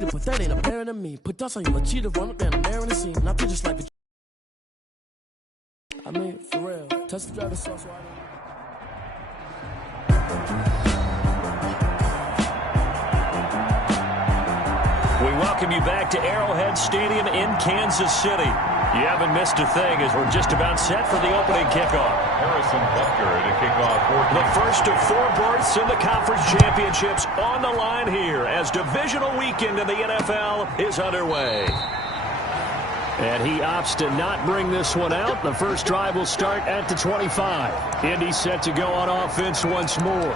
cheated, but that ain't apparent to me. Put dust on you, a cheater, run up down the air in the scene. And I feel just like I mean, for real. Touch the driver's sauce so I don't... We welcome you back to Arrowhead Stadium in Kansas City. You haven't missed a thing as we're just about set for the opening kickoff. Harrison Butker to kick off. The first of 4 berths in the conference championships on the line here as divisional weekend in the NFL is underway. And he opts to not bring this one out. The first drive will start at the 25. Indy set to go on offense once more.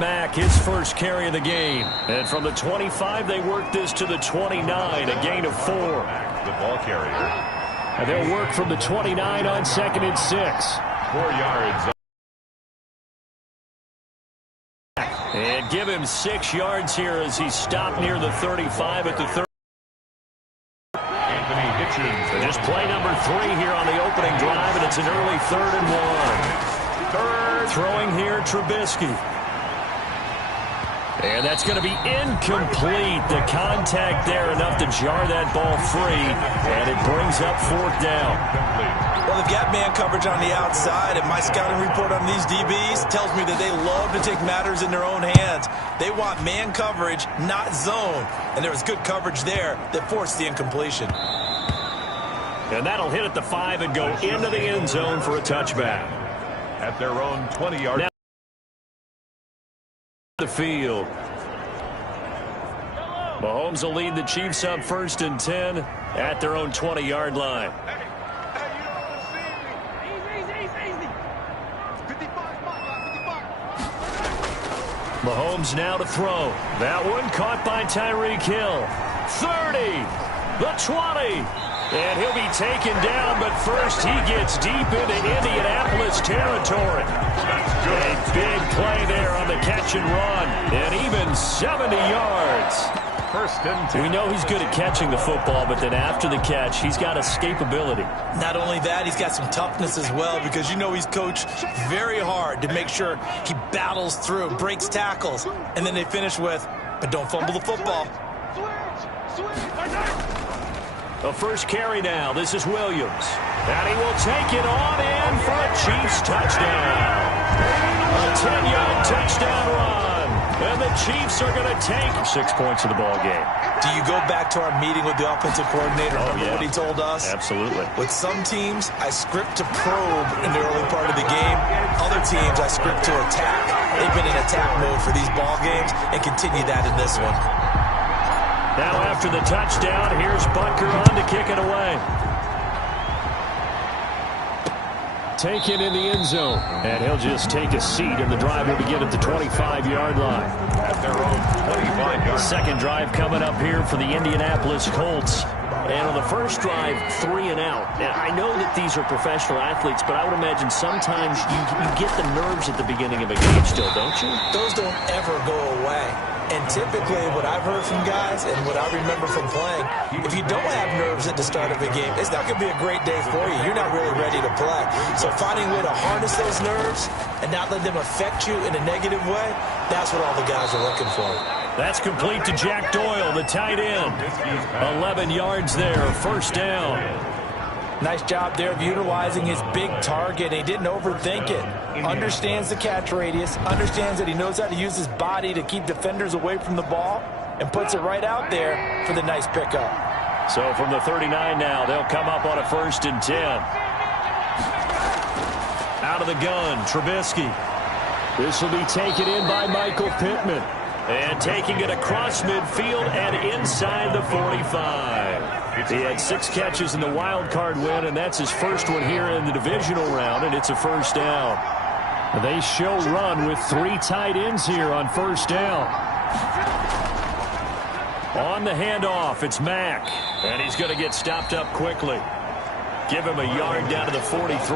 Mack, his first carry of the game. And from the 25, they work this to the 29, a gain of 4. The ball carrier. And they'll work from the 29 on 2nd and 6. 4 yards. And give him 6 yards here as he stopped near the 35 at the 30. Anthony Hitchens. So just play number 3 here on the opening drive, and it's an early 3rd and 1. Throwing here, Trubisky. And that's going to be incomplete. The contact there enough to jar that ball free, and it brings up 4th down. Well, they've got man coverage on the outside, and my scouting report on these DBs tells me that they love to take matters in their own hands. They want man coverage, not zone. And there was good coverage there that forced the incompletion. And that'll hit at the 5 and go into the end zone for a touchback. At their own 20-yard line. The field. Mahomes will lead the Chiefs up 1st and 10 at their own 20-yard line. Mahomes now to throw. That one caught by Tyreek Hill. 30, the 20. And he'll be taken down, but first he gets deep into Indianapolis territory. A big play there on the catch and run, and even 70 yards. 1st and 10. We know he's good at catching the football, but then after the catch, he's got escapability. Not only that, he's got some toughness as well, because you know he's coached very hard to make sure he battles through, breaks tackles, and then they finish with, but don't fumble the football. The first carry now. This is Williams. And he will take it on in for a Chiefs touchdown. A 10-yard touchdown run. And the Chiefs are going to take 6 points of the ball game. Do you go back to our meeting with the offensive coordinator? Remember what he told us? Absolutely. With some teams, I script to probe in the early part of the game. Other teams, I script to attack. They've been in attack mode for these ball games and continue that in this one. Now after the touchdown, here's Butker on to kick it away. Taken in the end zone. And he'll just take a seat, and the drive will begin at the 25-yard line. At their own 25-yard. Second drive coming up here for the Indianapolis Colts. And on the first drive, 3 and out. Now, I know that these are professional athletes, but I would imagine sometimes you get the nerves at the beginning of a game still, don't you? Those don't ever go away. And typically what I've heard from guys and what I remember from playing, if you don't have nerves at the start of a game, it's not going to be a great day for you. You're not really ready to play. So finding a way to harness those nerves and not let them affect you in a negative way, that's what all the guys are looking for. That's complete to Jack Doyle, the tight end. 11 yards there, 1st down. Nice job there of utilizing his big target. He didn't overthink it. Understands the catch radius. Understands that he knows how to use his body to keep defenders away from the ball. And puts it right out there for the nice pickup. So from the 39 now, they'll come up on a 1st and 10. Out of the gun, Trubisky. This will be taken in by Michael Pittman. And taking it across midfield and inside the 45. He had 6 catches in the wild card win, and that's his first one here in the divisional round, and it's a 1st down. They show run with 3 tight ends here on 1st down. On the handoff, it's Mack, and he's going to get stopped up quickly. Give him a yard down to the 43.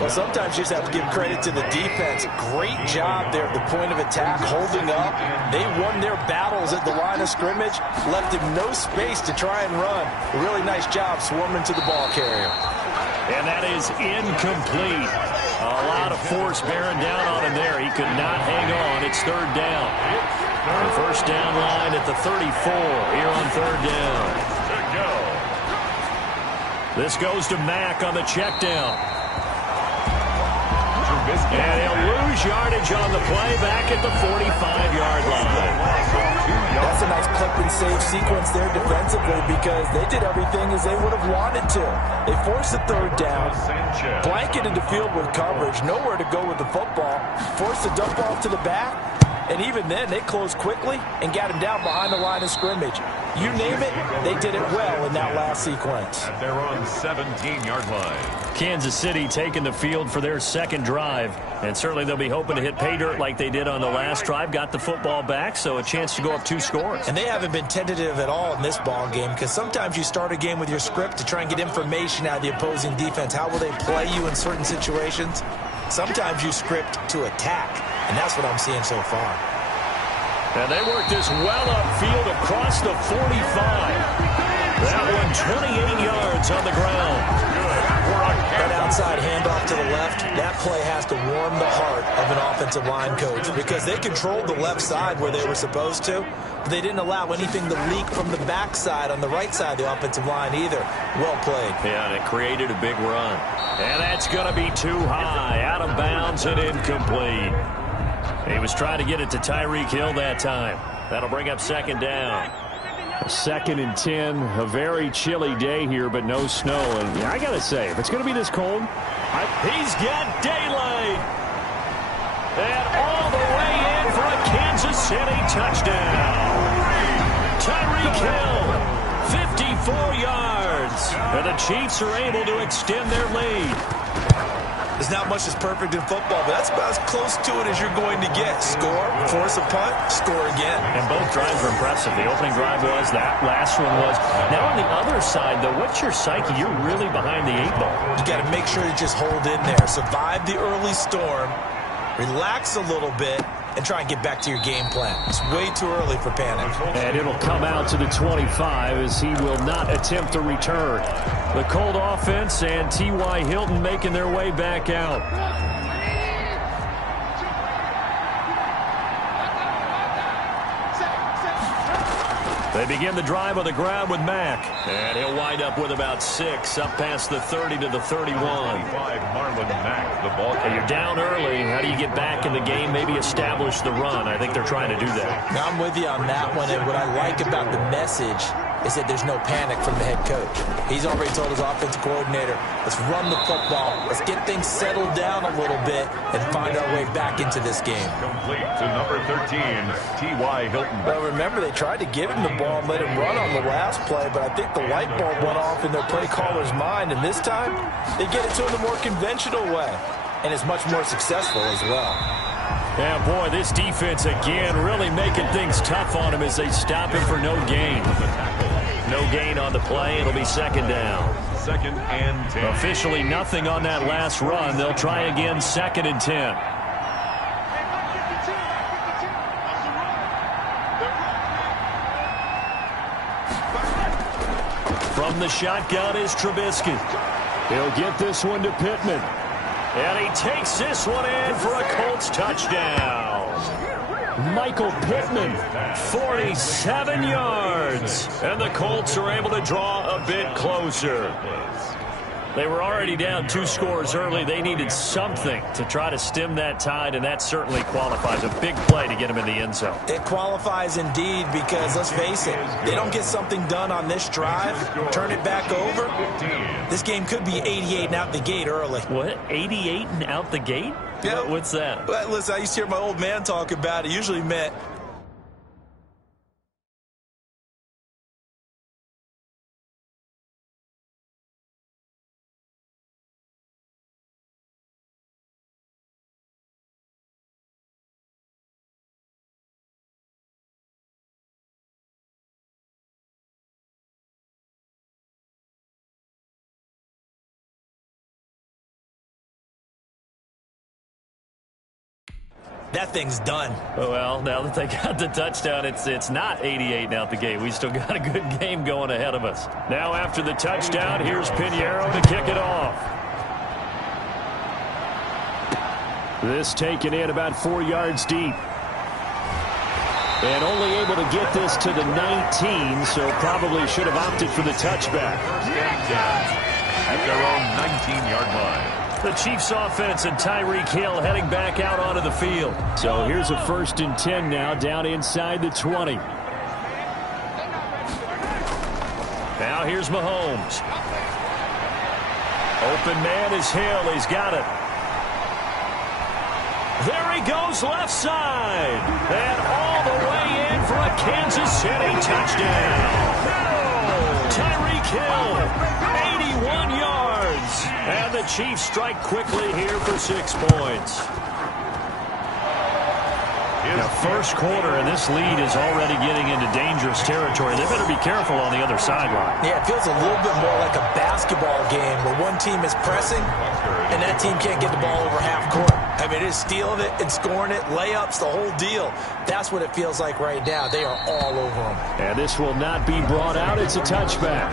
Well, sometimes you just have to give credit to the defense. Great job there at the point of attack, holding up. They won their battles at the line of scrimmage, left him no space to try and run. A really nice job swarming to the ball carrier. And that is incomplete. A lot of force bearing down on him there. He could not hang on. It's third down. The first down line at the 34 here on third down. This goes to Mack on the check down. And he'll lose yardage on the play back at the 45-yard line. That's a nice clip and save sequence there defensively because they did everything as they would have wanted to. They forced the third down, blanketed the field with coverage, nowhere to go with the football, forced the dump off to the back, and even then they closed quickly and got him down behind the line of scrimmage. You name it, they did it well in that last sequence. At their own 17-yard line. Kansas City taking the field for their second drive. And certainly they'll be hoping to hit pay dirt like they did on the last drive. Got the football back, so a chance to go up 2 scores. And they haven't been tentative at all in this ball game because sometimes you start a game with your script to try and get information out of the opposing defense. How will they play you in certain situations? Sometimes you script to attack, and that's what I'm seeing so far. And they work this well upfield across the 45. That one 28 yards on the ground. That outside handoff to the left, that play has to warm the heart of an offensive line coach because they controlled the left side where they were supposed to, but they didn't allow anything to leak from the backside on the right side of the offensive line either. Well played. Yeah, and it created a big run. And that's going to be too high, out of bounds and incomplete. He was trying to get it to Tyreek Hill that time. That'll bring up second down. 2nd and 10, a very chilly day here, but no snow. And I got to say, if it's going to be this cold, he's got daylight. And all the way in for a Kansas City touchdown. Tyreek Hill, 54 yards. And the Chiefs are able to extend their lead. There's not much that's perfect in football, but that's about as close to it as you're going to get. Score, force a punt, score again. And both drives were impressive. The opening drive was, that last one was. Now on the other side, though, what's your psyche? You're really behind the 8 ball. You got to make sure you just hold in there. Survive the early storm, relax a little bit, and try and get back to your game plan. It's way too early for panic. And it'll come out to the 25 as he will not attempt to return. The Colt offense and T.Y. Hilton making their way back out. They begin the drive on the ground with Mack. And he'll wind up with about 6 up past the 30 to the 31. Marlon Mack, the ball. And you're down early. How do you get back in the game, maybe establish the run? I think they're trying to do that. Now, I'm with you on that one, and what I like about the message is that there's no panic from the head coach. He's already told his offensive coordinator, let's run the football, let's get things settled down a little bit, and find our way back into this game. Complete to number 13, T.Y. Hilton. Well, remember, they tried to give him the ball and let him run on the last play, but I think the light bulb went off in their play caller's mind, and this time, they get it to him the more conventional way, and it's much more successful as well. Yeah, boy, this defense again really making things tough on him as they stop him for no gain. No gain on the play. It'll be second down. 2nd and 10. Officially nothing on that last run. They'll try again 2nd and 10. From the shotgun is Trubisky. He'll get this one to Pittman. And he takes this one in for a Colts touchdown. Michael Pittman, 47 yards. And the Colts are able to draw a bit closer. They were already down 2 scores early. They needed something to try to stem that tide, and that certainly qualifies. A big play to get him in the end zone. It qualifies indeed because, let's face it, they don't get something done on this drive, turn it back over, this game could be 88 and out the gate early. What? 88 and out the gate? Yeah. What's that? Well, listen, I used to hear my old man talk about it. Usually meant that thing's done. Well, now that they got the touchdown, it's not 88 now at the gate. We still got a good game going ahead of us. Now after the touchdown, here's Pinheiro to kick it off. This taken in about 4 yards deep. And only able to get this to the 19, so probably should have opted for the touchback. First and 10 at their own 19-yard line. The Chiefs offense and Tyreek Hill heading back out onto the field. So here's a first and 10 now down inside the 20. Now here's Mahomes. Open man is Hill. He's got it. There he goes left side. And all the way in for a Kansas City touchdown. Tyreek Hill, 81 yards. And the Chiefs strike quickly here for 6 points. Now, first quarter, and this lead is already getting into dangerous territory. They better be careful on the other sideline. Yeah, it feels a little bit more like a basketball game where one team is pressing and that team can't get the ball over half court. I mean, it's stealing it and scoring it, layups, the whole deal. That's what it feels like right now. They are all over them. And this will not be brought out. It's a touchback.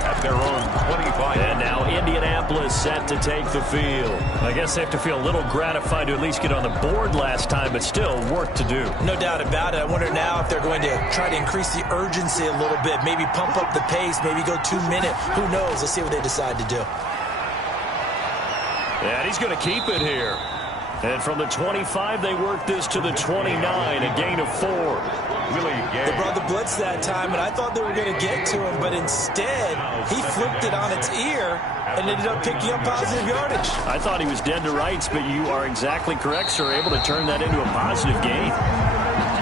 At their own 25. And now Indianapolis set to take the field. I guess they have to feel a little gratified to at least get on the board last time, but still work to do. No doubt about it. I wonder now if they're going to try to increase the urgency a little bit, maybe pump up the pace, maybe go 2 minute. Who knows? Let's see what they decide to do. And he's going to keep it here. And from the 25, they work this to the 29, a gain of 4. They brought the blitz that time, and I thought they were going to get to him, but instead, he flipped it on its ear and ended up picking up positive yardage. I thought he was dead to rights, but you are exactly correct, sir, able to turn that into a positive gain.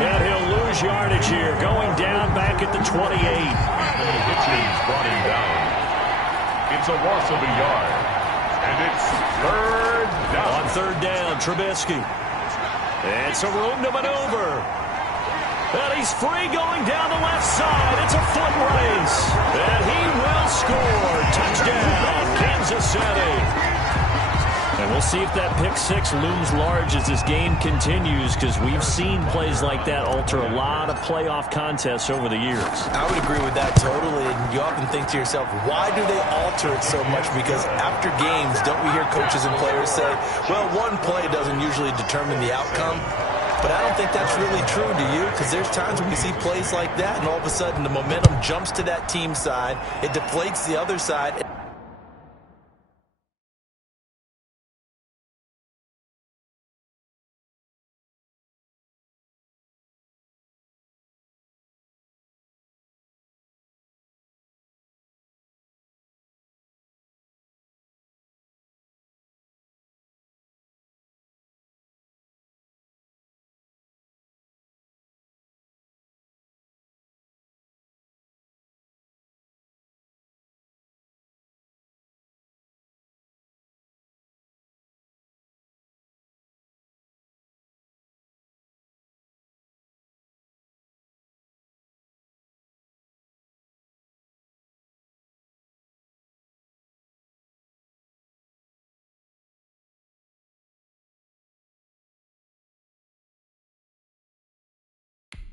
And he'll lose yardage here, going down back at the 28. Hitchens brought him down. It's a loss of a yard. And it's third down. On third down, Trubisky. And some room to maneuver. And he's free going down the left side. It's a foot race. And he will score. Touchdown, Kansas City. And we'll see if that pick six looms large as this game continues, because we've seen plays like that alter a lot of playoff contests over the years. I would agree with that totally. And you often think to yourself, why do they alter it so much? Because after games, don't we hear coaches and players say, well, one play doesn't usually determine the outcome? But I don't think that's really true, do you? Because there's times when we see plays like that, and all of a sudden the momentum jumps to that team side. It deflates the other side.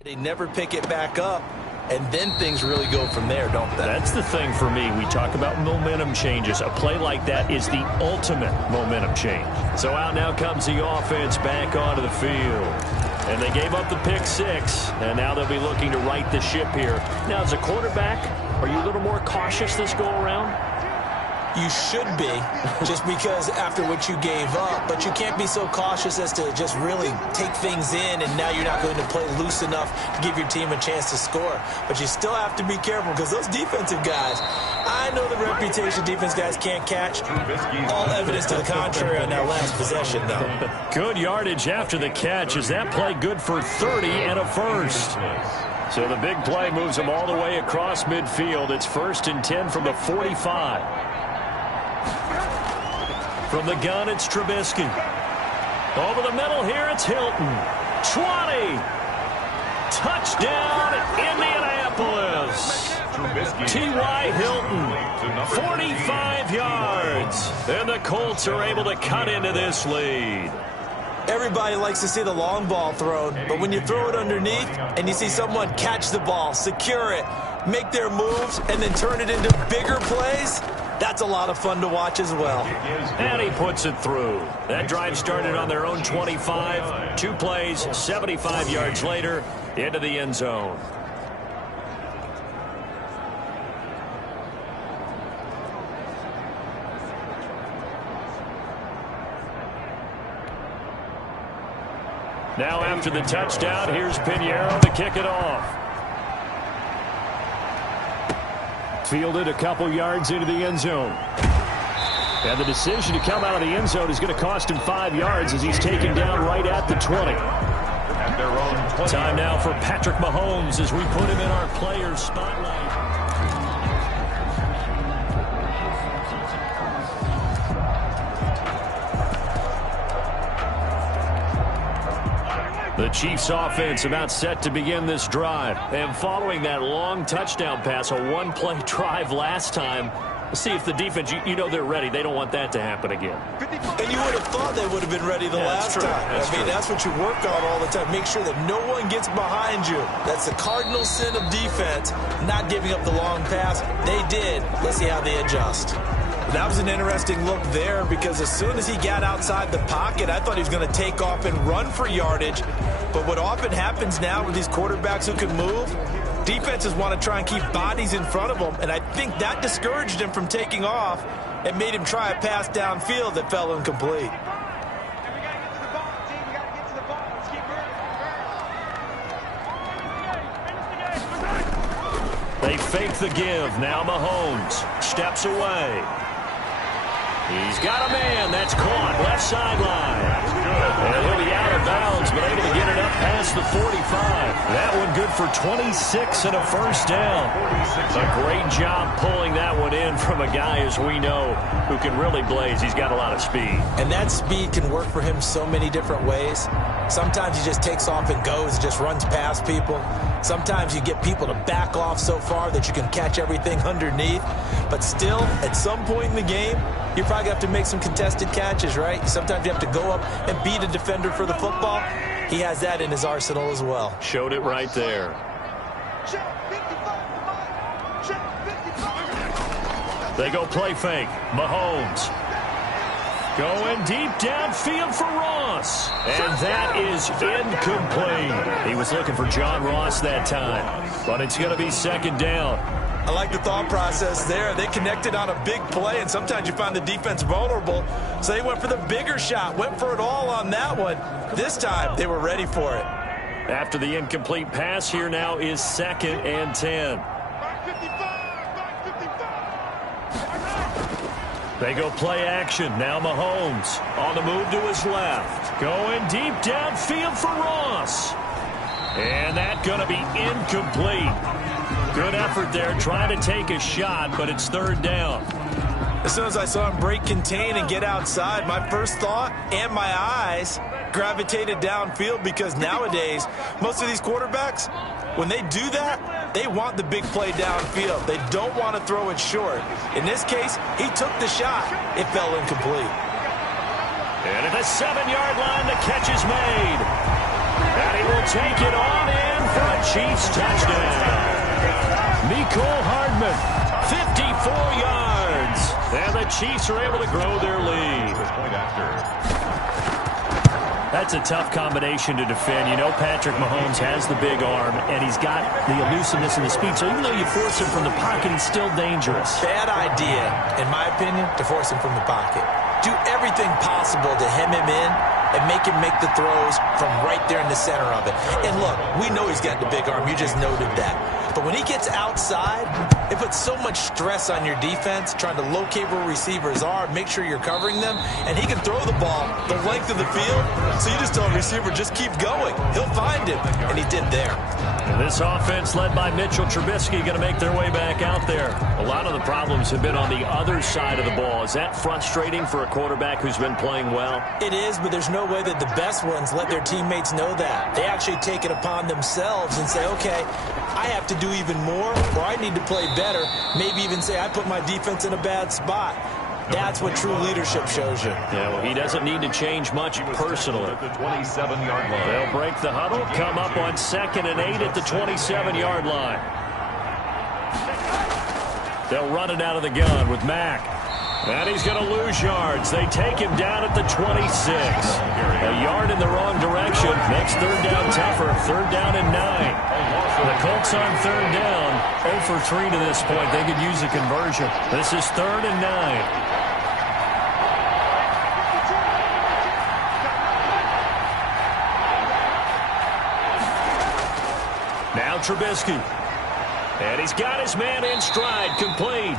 They never pick it back up, and then things really go from there, don't they? That's the thing for me. We talk about momentum changes. A play like that is the ultimate momentum change. So out now comes the offense back onto the field. And they gave up the pick six, and now they'll be looking to right the ship here. Now, as a quarterback, are you a little more cautious this go around? You should be, just because after what you gave up. But you can't be so cautious as to just really take things in, and now you're not going to play loose enough to give your team a chance to score. But you still have to be careful, because those defensive guys, I know the reputation defense guys can't catch. All evidence to the contrary on that last possession, though. Good yardage after the catch. Is that play good for 30 and a first? So the big play moves them all the way across midfield. It's 1st and 10 from the 45. From the gun, it's Trubisky. Over the middle here, it's Hilton. 20. Touchdown, Indianapolis. T.Y. Hilton, 45 yards. And the Colts are able to cut into this lead. Everybody likes to see the long ball thrown, but when you throw it underneath and you see someone catch the ball, secure it, make their moves, and then turn it into bigger plays, that's a lot of fun to watch as well. And he puts it through. That drive started on their own 25. 2 plays, 75 yards later, into the end zone. Now after the touchdown, here's Pinheiro to kick it off. Fielded a couple yards into the end zone. And the decision to come out of the end zone is going to cost him 5 yards as he's taken down right at the 20. At their own 20. Time now for Patrick Mahomes as we put him in our players spotlight. The Chiefs offense about set to begin this drive. And following that long touchdown pass, a one-play drive last time, let's see if the defense, you know they're ready. They don't want that to happen again. And you would have thought they would have been ready the last time. That's what you work on all the time. Make sure that no one gets behind you. That's the cardinal sin of defense, not giving up the long pass. They did. Let's see how they adjust. That was an interesting look there because as soon as he got outside the pocket, I thought he was going to take off and run for yardage. But what often happens now with these quarterbacks who can move, defenses want to try and keep bodies in front of them, and I think that discouraged him from taking off and made him try a pass downfield that fell incomplete. They fake the give. Now Mahomes steps away. He's got a man. That's caught. Left sideline. And he'll be out of bounds, but able to get it up past the 45. That one good for 26 and a first down. A great job pulling that one in from a guy, as we know, who can really blaze. He's got a lot of speed. And that speed can work for him so many different ways. Sometimes he just takes off and goes, just runs past people. Sometimes you get people to back off so far that you can catch everything underneath. But still, at some point in the game, you probably have to make some contested catches, right? Sometimes you have to go up and beat a defender for the football. He has that in his arsenal as well. Showed it right there. They go play fake. Mahomes going deep downfield for Ross. And that is incomplete. He was looking for John Ross that time. But it's going to be second down. I like the thought process there. They connected on a big play, and sometimes you find the defense vulnerable. So they went for the bigger shot, went for it all on that one. This time, they were ready for it. After the incomplete pass, here now is 2nd and 10. They go play action. Now Mahomes on the move to his left. Going deep downfield for Ross. And that's going to be incomplete. Good effort there, trying to take a shot, but it's third down. As soon as I saw him break contain and get outside, my first thought and my eyes gravitated downfield because nowadays, most of these quarterbacks, when they do that, they want the big play downfield. They don't want to throw it short. In this case, he took the shot. It fell incomplete. And at the 7-yard line, the catch is made. And he will take it on in for a Chiefs touchdown. Mecole Hardman, 54 yards. And the Chiefs are able to grow their lead. That's a tough combination to defend. You know Patrick Mahomes has the big arm, and he's got the elusiveness and the speed. So even though you force him from the pocket, he's still dangerous. Bad idea, in my opinion, to force him from the pocket. Do everything possible to hem him in and make him make the throws from right there in the center of it. And look, we know he's got the big arm. You just noted that. But when he gets outside, it puts so much stress on your defense trying to locate where receivers are, make sure you're covering them, and he can throw the ball the length of the field. So you just tell the receiver, just keep going. He'll find him, and he did there. And this offense led by Mitchell Trubisky going to make their way back out there. A lot of the problems have been on the other side of the ball. Is that frustrating for a quarterback who's been playing well? It is, but there's no way that the best ones let their teammates know that. They actually take it upon themselves and say, okay, I have to do even more, or I need to play better. Maybe even say I put my defense in a bad spot. That's what true leadership shows you. Yeah, well, he doesn't need to change much personally. At the 27-yard line. They'll break the huddle, come up on 2nd and 8 at the 27-yard line. They'll run it out of the gun with Mack. And he's going to lose yards. They take him down at the 26. A yard in the wrong direction makes 3rd down tougher. 3rd down and 9. The Colts on 3rd down. 0 for 3 to this point. They could use a conversion. This is 3rd and 9. Now Trubisky. And he's got his man in stride, complete.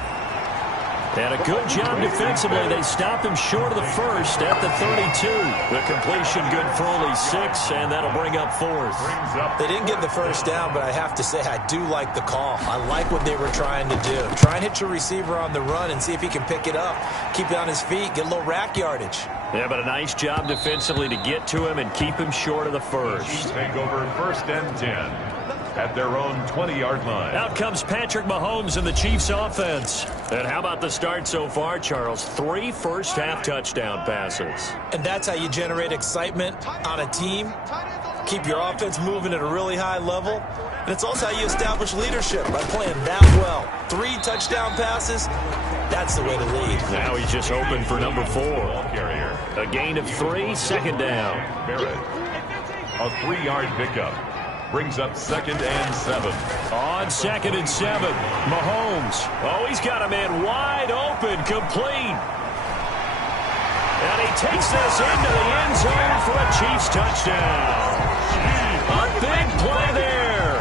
And a good job defensively. They stopped him short of the first at the 32. The completion good for only 6, and that'll bring up 4th. They didn't get the first down, but I have to say I do like the call. I like what they were trying to do. Try and hit your receiver on the run and see if he can pick it up. Keep it on his feet, get a little rack yardage. Yeah, but a nice job defensively to get to him and keep him short of the first. Take over 1st and 10 at their own 20-yard line. Out comes Patrick Mahomes and the Chiefs offense. And how about the start so far, Charles? 3 first-half touchdown passes. And that's how you generate excitement on a team. Keep your offense moving at a really high level. And it's also how you establish leadership by playing that well. 3 touchdown passes, that's the way to lead. Now he's just open for number 4. A gain of 3, 2nd down. Barrett, a 3-yard pickup. Brings up 2nd and 7. On 2nd and 7, Mahomes. Oh, he's got a man wide open, complete. And he takes this into the end zone for a Chiefs touchdown. A big play there.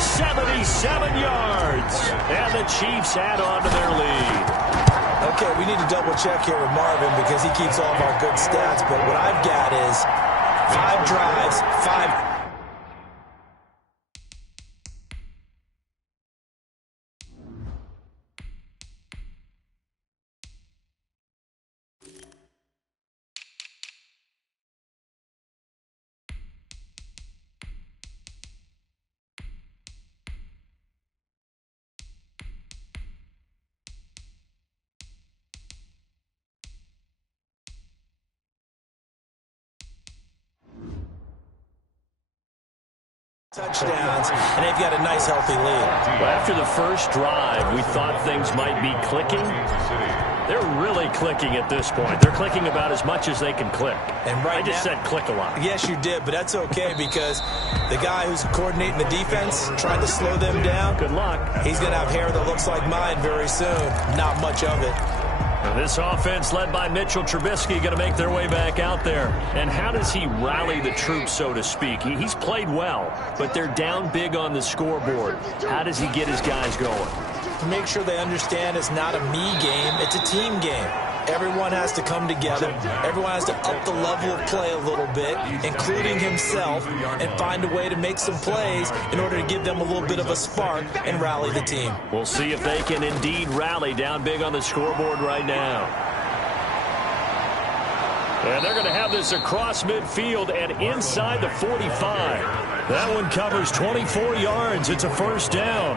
77 yards. And the Chiefs add on to their lead. Okay, we need to double check here with Marvin because he keeps all of our good stats. But what I've got is 5 drives, 5... touchdowns, and they've got a nice, healthy lead. Well, after the first drive, we thought things might be clicking. They're really clicking at this point. They're clicking about as much as they can click. And right I just said click a lot. Yes, you did, but that's okay because the guy who's coordinating the defense, trying to slow them down, good luck. He's going to have hair that looks like mine very soon. Not much of it. Now this offense led by Mitchell Trubisky going to make their way back out there. And how does he rally the troops, so to speak? He's played well, but they're down big on the scoreboard. How does he get his guys going? To make sure they understand it's not a me game, it's a team game. Everyone has to come together. Everyone has to up the level of play a little bit, including himself, and find a way to make some plays in order to give them a little bit of a spark and rally the team. We'll see if they can indeed rally down big on the scoreboard right now. And they're going to have this across midfield and inside the 45. That one covers 24 yards. It's a first down.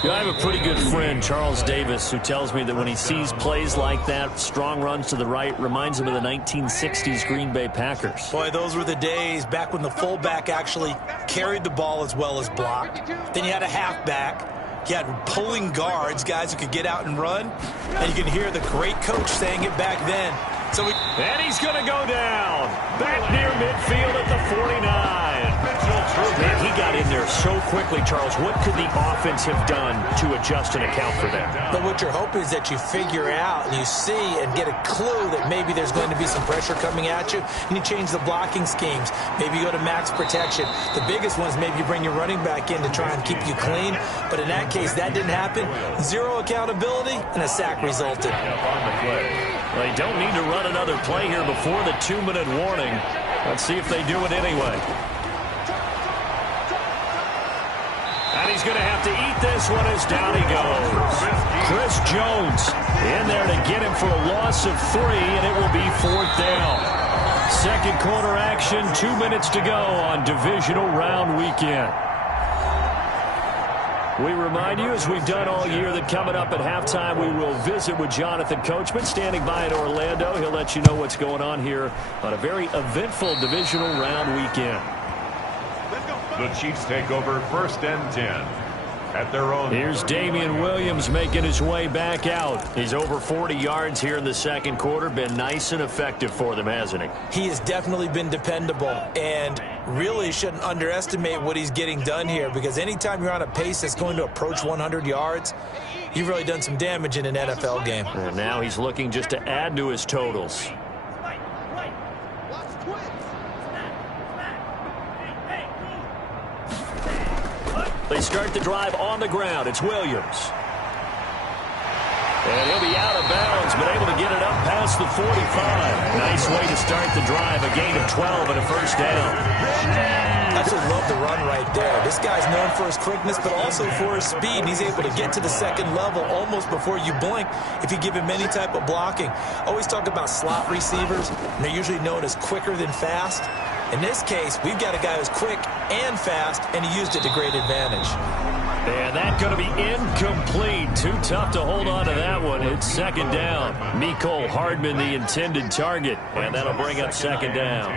I have a pretty good friend, Charles Davis, who tells me that when he sees plays like that, strong runs to the right, reminds him of the 1960s Green Bay Packers. Boy, those were the days back when the fullback actually carried the ball as well as blocked. Then you had a halfback. You had pulling guards, guys who could get out and run. And you can hear the great coach saying it back then. And he's going to go down. Back near midfield at the 49. Man, he got in there so quickly, Charles. What could the offense have done to adjust and account for that? But what you're hoping is that you figure out and you see and get a clue that maybe there's going to be some pressure coming at you, and you change the blocking schemes. Maybe you go to max protection. The biggest one is maybe you bring your running back in to try and keep you clean. But in that case, that didn't happen. Zero accountability, and a sack resulted. Well, they don't need to run another play here before the 2-minute warning. Let's see if they do it anyway. And he's going to have to eat this one as down he goes. Chris Jones in there to get him for a loss of 3, and it will be 4th down. Second quarter action, 2 minutes to go on divisional round weekend. We remind you, as we've done all year, that coming up at halftime, we will visit with Jonathan Coachman standing by in Orlando. He'll let you know what's going on here on a very eventful divisional round weekend. The Chiefs take over 1st and 10. At their own. Here's Damian Williams making his way back out. He's over 40 yards here in the second quarter. Been nice and effective for them, hasn't he? He has definitely been dependable, and really shouldn't underestimate what he's getting done here, because anytime you're on a pace that's going to approach 100 yards, you've really done some damage in an NFL game. And now he's looking just to add to his totals. They start the drive on the ground. It's Williams. And he'll be out of bounds, but able to get it up past the 45. Nice way to start the drive. A gain of 12 and a first down. I just love the run right there. This guy's known for his quickness, but also for his speed. And he's able to get to the second level almost before you blink if you give him any type of blocking. Always talk about slot receivers, and they're usually known as quicker than fast. In this case, we've got a guy who's quick and fast, and he used it to great advantage. And that's going to be incomplete. Too tough to hold on to that one. It's second down. Mecole Hardman, the intended target, and that'll bring up second down.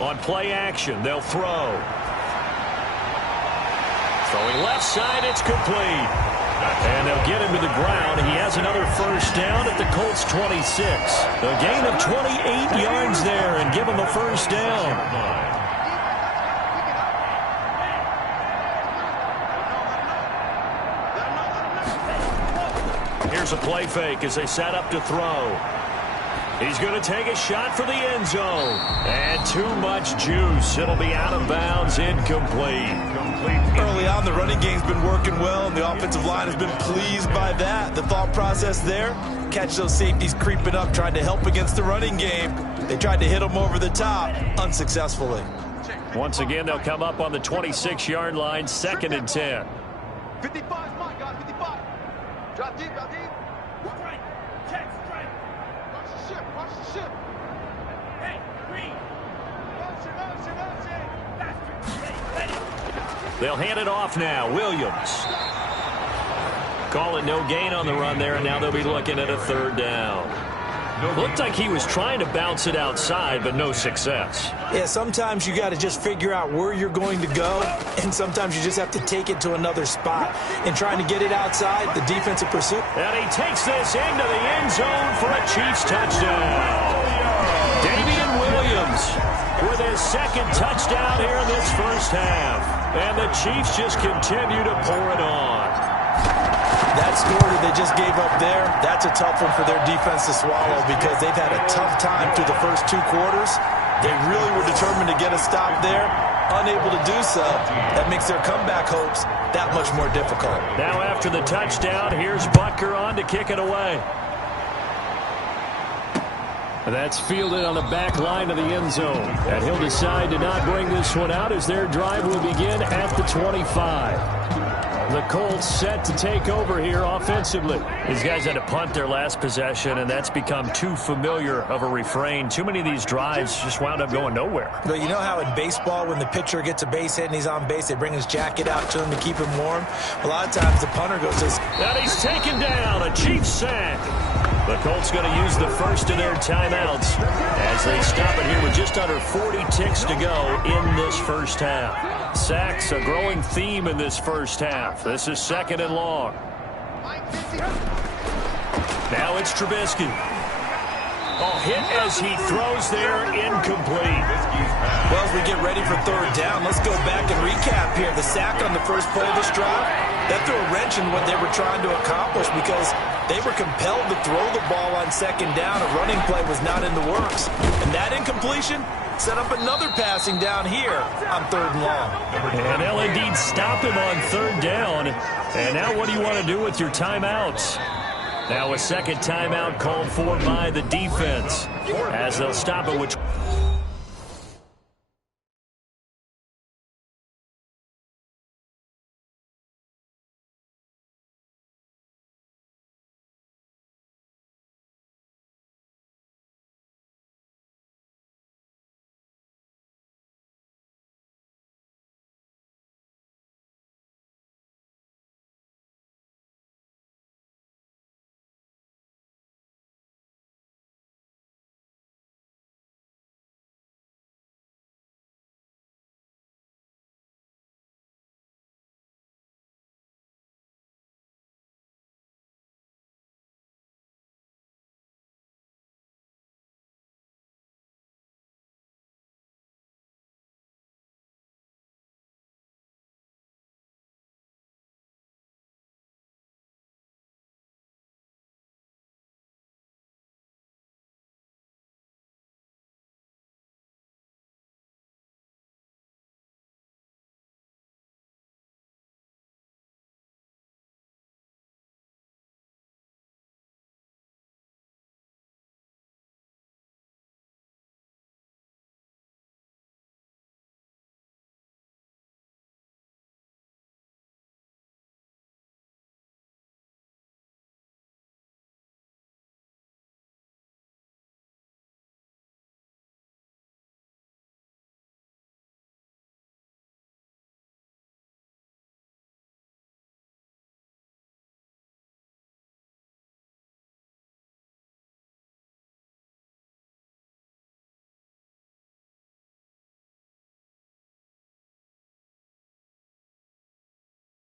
On play action, they'll throw. Throwing left side, it's complete. And they'll get him to the ground. He has another first down at the Colts 26. A gain of 28 yards there and give him a first down. Here's a play fake as they set up to throw. He's going to take a shot for the end zone. And too much juice. It'll be out of bounds, incomplete. Early on, the running game's been working well, and the offensive line has been pleased by that. The thought process there, catch those safeties creeping up, trying to help against the running game. They tried to hit them over the top, unsuccessfully. Once again, they'll come up on the 26-yard line, 2nd and 10. 55, my God, 55. Drop deep, drop deep. One right, check, strike. Watch the ship, watch the ship. Hey, green. They'll hand it off now. Williams. Call it no gain on the run there, and now they'll be looking at a third down. Looked like he was trying to bounce it outside, but no success. Yeah, sometimes you got to just figure out where you're going to go, and sometimes you just have to take it to another spot. And trying to get it outside, the defensive pursuit. And he takes this into the end zone for a Chiefs touchdown. Damian Williams with his second touchdown here in this first half. And the Chiefs just continue to pour it on. That score that they just gave up there, that's a tough one for their defense to swallow, because they've had a tough time through the first 2 quarters. They really were determined to get a stop there, unable to do so. That makes their comeback hopes that much more difficult. Now after the touchdown, here's Butker on to kick it away. That's fielded on the back line of the end zone. And he'll decide to not bring this one out as their drive will begin at the 25. The Colts set to take over here offensively. These guys had to punt their last possession, and that's become too familiar of a refrain. Too many of these drives just wound up going nowhere. But you know how in baseball, when the pitcher gets a base hit and he's on base, they bring his jacket out to him to keep him warm? A lot of times the punter goes this. And he's taken down. A Chiefs sack. The Colts going to use the first of their timeouts as they stop it here with just under 40 ticks to go in this first half. Sacks, a growing theme in this first half. This is 2nd and long. Now it's Trubisky. Oh, hit as he throws there, incomplete. Well, as we get ready for third down, let's go back and recap here. The sack on the first play of this drive, that threw a wrench in what they were trying to accomplish, because they were compelled to throw the ball on second down. A running play was not in the works. And that incompletion set up another passing down here on 3rd and long. And they'll indeed stop him on 3rd down. And now what do you want to do with your timeouts? Now a second timeout called for by the defense as they'll stop it with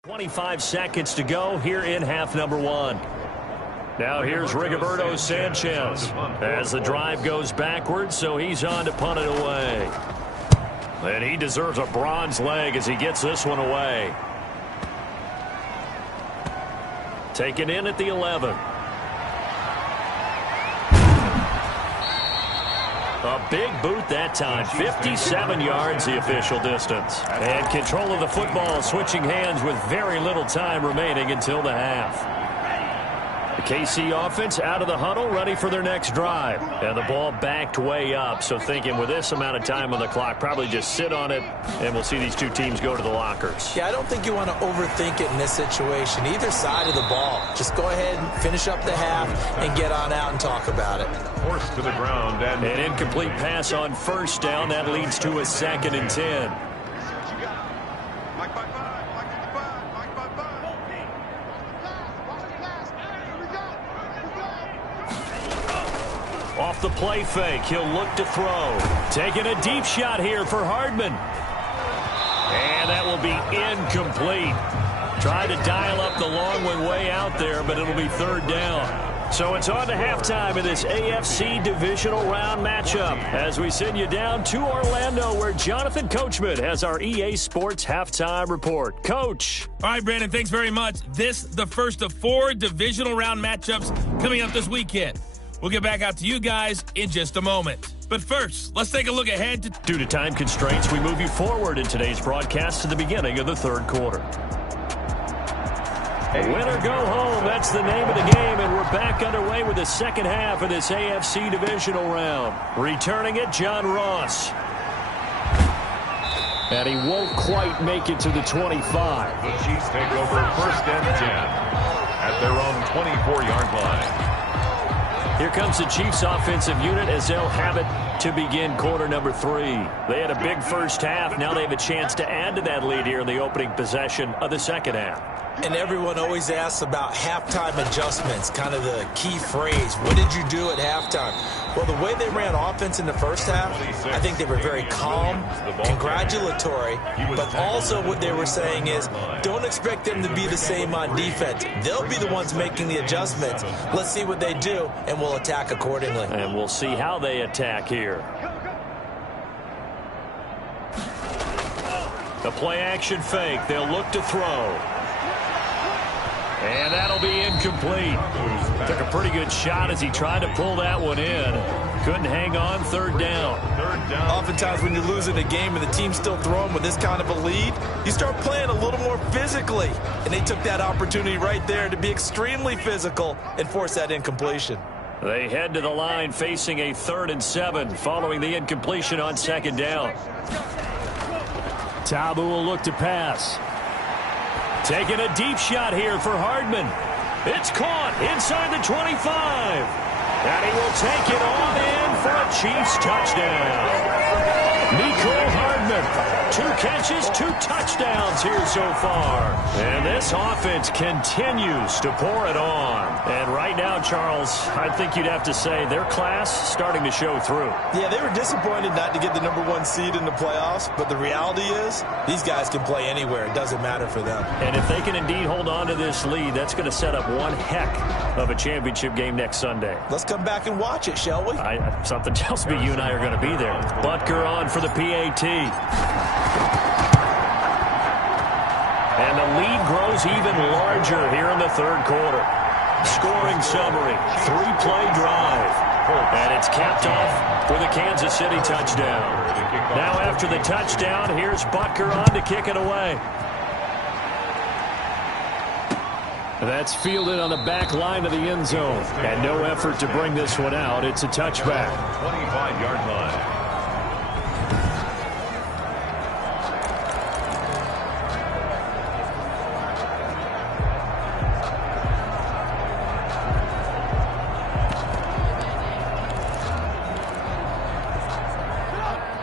25 seconds to go here in half number one. Now here's Rigoberto Sanchez as the drive goes backwards, so he's on to punt it away. And he deserves a bronze leg as he gets this one away. Taken in at the 11. A big boot that time. 57 yards the official distance. And control of the football switching hands with very little time remaining until the half. The KC offense out of the huddle, ready for their next drive. And the ball backed way up, so thinking with this amount of time on the clock, probably just sit on it, and we'll see these two teams go to the lockers. Yeah, I don't think you want to overthink it in this situation. Either side of the ball. Just go ahead and finish up the half and get on out and talk about it. Forced to the ground. And an incomplete pass on first down. That leads to a 2nd and 10. Off the play fake, he'll look to throw. Taking a deep shot here for Hardman. And that will be incomplete. Tried to dial up the long one way out there, but it'll be 3rd down. So it's on to halftime in this AFC divisional round matchup as we send you down to Orlando where Jonathan Coachman has our EA Sports halftime report. Coach. All right, Brandon, thanks very much. This the first of 4 divisional round matchups coming up this weekend. We'll get back out to you guys in just a moment. But first, let's take a look ahead to... Due to time constraints, we move you forward in today's broadcast to the beginning of the 3rd quarter. Win or go home, that's the name of the game, and we're back underway with the second half of this AFC divisional round. Returning it, John Ross. And he won't quite make it to the 25. The Chiefs take over 1st and 10 at their own 24-yard line. Here comes the Chiefs offensive unit as they'll have it to begin quarter number 3. They had a big first half. Now they have a chance to add to that lead here in the opening possession of the second half. And everyone always asks about halftime adjustments, kind of the key phrase. What did you do at halftime? Well, the way they ran offense in the first half, I think they were very calm, congratulatory, but also what they were saying is don't expect them to be the same on defense. They'll be the ones making the adjustments. Let's see what they do, and we'll attack accordingly. And we'll see how they attack here. The play action fake. They'll look to throw. And that'll be incomplete. Took a pretty good shot as he tried to pull that one in. Couldn't hang on. 3rd down. Oftentimes when you're losing a game and the team's still throwing with this kind of a lead, you start playing a little more physically. And they took that opportunity right there to be extremely physical and force that incompletion. They head to the line facing a 3rd and 7 following the incompletion on 2nd down. Tabu will look to pass. Taking a deep shot here for Hardman. It's caught inside the 25. And he will take it on in for a Chiefs touchdown. Mecole Hardman, 2 catches, 2 touchdowns here so far. And this offense continues to pour it on. And right now, Charles, I think you'd have to say their class starting to show through. Yeah, they were disappointed not to get the #1 seed in the playoffs, but the reality is these guys can play anywhere. It doesn't matter for them. And if they can indeed hold on to this lead, that's going to set up one heck of a championship game next Sunday. Let's come back and watch it, shall we? Something tells me you and I are going to be there. Butker on for the PAT. And the lead grows even larger here in the 3rd quarter. Scoring summary, 3-play drive. And it's capped off with a Kansas City touchdown. Now after the touchdown, here's Butker on to kick it away. That's fielded on the back line of the end zone. And no effort to bring this one out. It's a touchback. 25-yard line.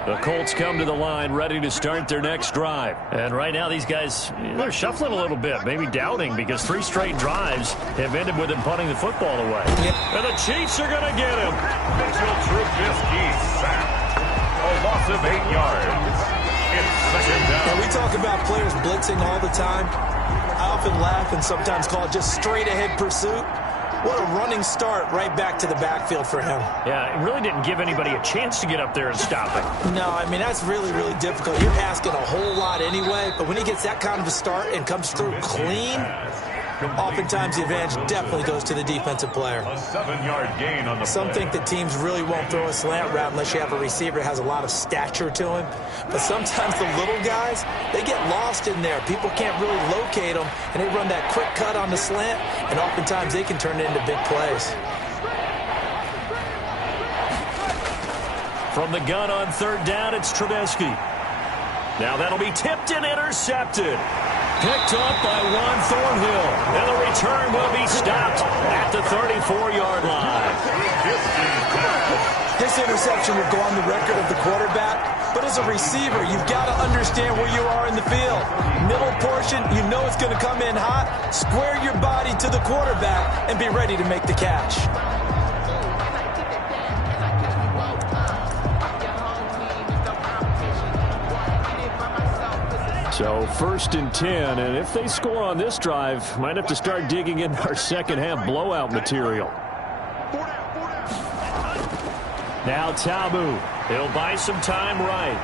The Colts come to the line ready to start their next drive. And right now these guys, they're shuffling a little bit, maybe doubting because 3 straight drives have ended with them punting the football away. Yep. And the Chiefs are going to get him. Mitchell Trubisky sacked. A loss of 8 yards. It's 2nd down. And we talk about players blitzing all the time. I often laugh and sometimes call it just straight-ahead pursuit. What a running start right back to the backfield for him. Yeah, it really didn't give anybody a chance to get up there and stop it. No, I mean, that's really, really difficult. You're asking a whole lot anyway, but when he gets that kind of a start and comes through clean, oftentimes the advantage definitely goes to the defensive player. A 7-yard gain on the Some play. think that teams really won't throw a slant route unless you have a receiver that has a lot of stature to him. But sometimes the little guys, they get lost in there. People can't really locate them, and they run that quick cut on the slant, and oftentimes they can turn it into big plays. From the gun on third down, it's Trubisky. Now that'll be tipped and intercepted. Picked up by Juan Thornhill. And the return will be stopped at the 34-yard line. This interception will go on the record of the quarterback, but as a receiver, you've got to understand where you are in the field. Middle portion, you know it's going to come in hot. Square your body to the quarterback and be ready to make the catch. So 1st and 10, and if they score on this drive, might have to start digging in our second half blowout material. Now Tabu. He'll buy some time right.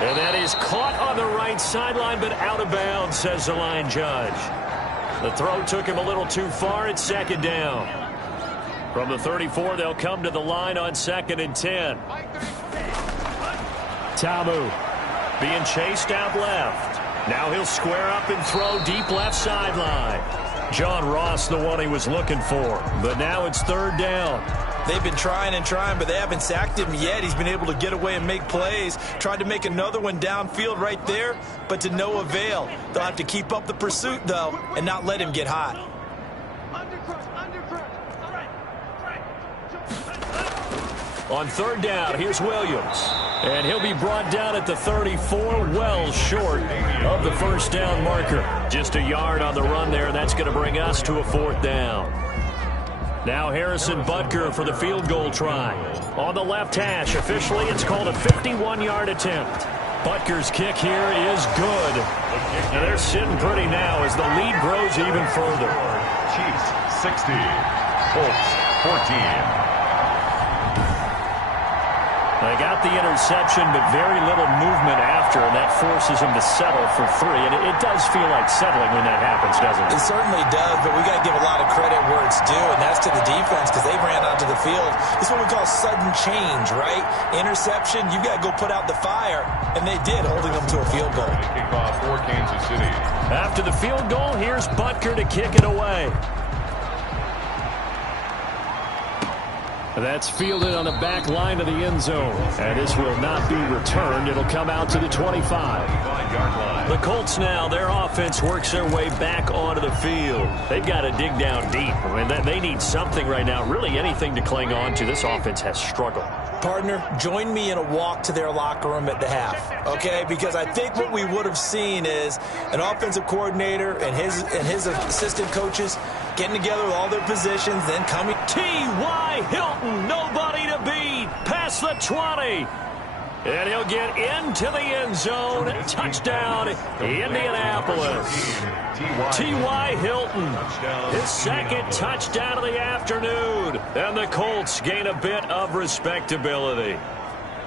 And that is caught on the right sideline, but out of bounds, says the line judge. The throw took him a little too far. It's 2nd down. From the 34, they'll come to the line on 2nd and 10. Tabu being chased out left. Now he'll square up and throw deep left sideline. John Ross, the one he was looking for. But now it's 3rd down. They've been trying and trying, but they haven't sacked him yet. He's been able to get away and make plays. Tried to make another one downfield right there, but to no avail. They'll have to keep up the pursuit, though, and not let him get hot. On 3rd down, here's Williams. And he'll be brought down at the 34, well short of the 1st down marker. Just a yard on the run there. That's going to bring us to a 4th down. Now Harrison Butker for the field goal try. On the left hash, officially it's called a 51-yard attempt. Butker's kick here is good. And they're sitting pretty now as the lead grows even further. Chiefs 60, Colts 14. They got the interception, but very little movement after, and that forces them to settle for 3. And it does feel like settling when that happens, doesn't it? It certainly does, but we got to give a lot of credit where it's due, and that's to the defense because they ran onto the field. This is what we call sudden change, right? Interception, you got to go put out the fire, and they did, holding them to a field goal. Kickoff for Kansas City. After the field goal, here's Butker to kick it away. That's fielded on the back line of the end zone. And this will not be returned. It'll come out to the 25. The Colts now, their offense works their way back onto the field. They've got to dig down deep. I mean, they need something right now, really anything to cling on to. This offense has struggled. Partner, join me in a walk to their locker room at the half, okay? Because I think what we would have seen is an offensive coordinator and his assistant coaches getting together with all their positions, then coming. T.Y. Hilton, nobody to beat, past the 20. And he'll get into the end zone. Touchdown, Indianapolis. T.Y. Hilton, his 2nd touchdown of the afternoon. And the Colts gain a bit of respectability.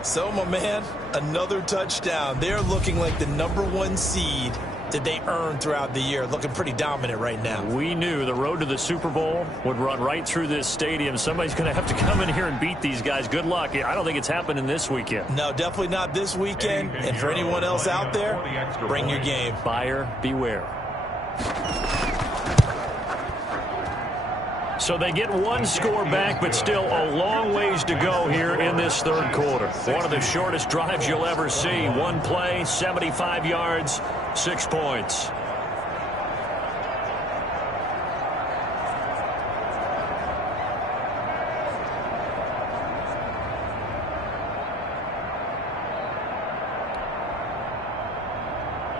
So, my man, another touchdown. They're looking like the #1 seed that they earned throughout the year. Looking pretty dominant right now. We knew the road to the Super Bowl would run right through this stadium. Somebody's going to have to come in here and beat these guys. Good luck. I don't think it's happening this weekend. No, definitely not this weekend. And for anyone else out there, bring your game. Buyer beware. So they get one score back, but still a long ways to go here in this 3rd quarter. One of the shortest drives you'll ever see. One play, 75 yards, 6 points.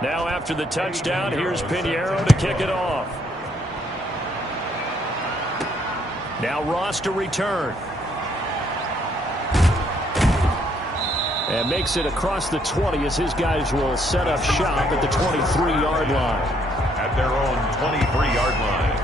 Now after the touchdown, here's Pinheiro to kick it off. Now Ross to return. And makes it across the 20 as his guys will set up shop at the 23-yard line. At their own 23-yard line.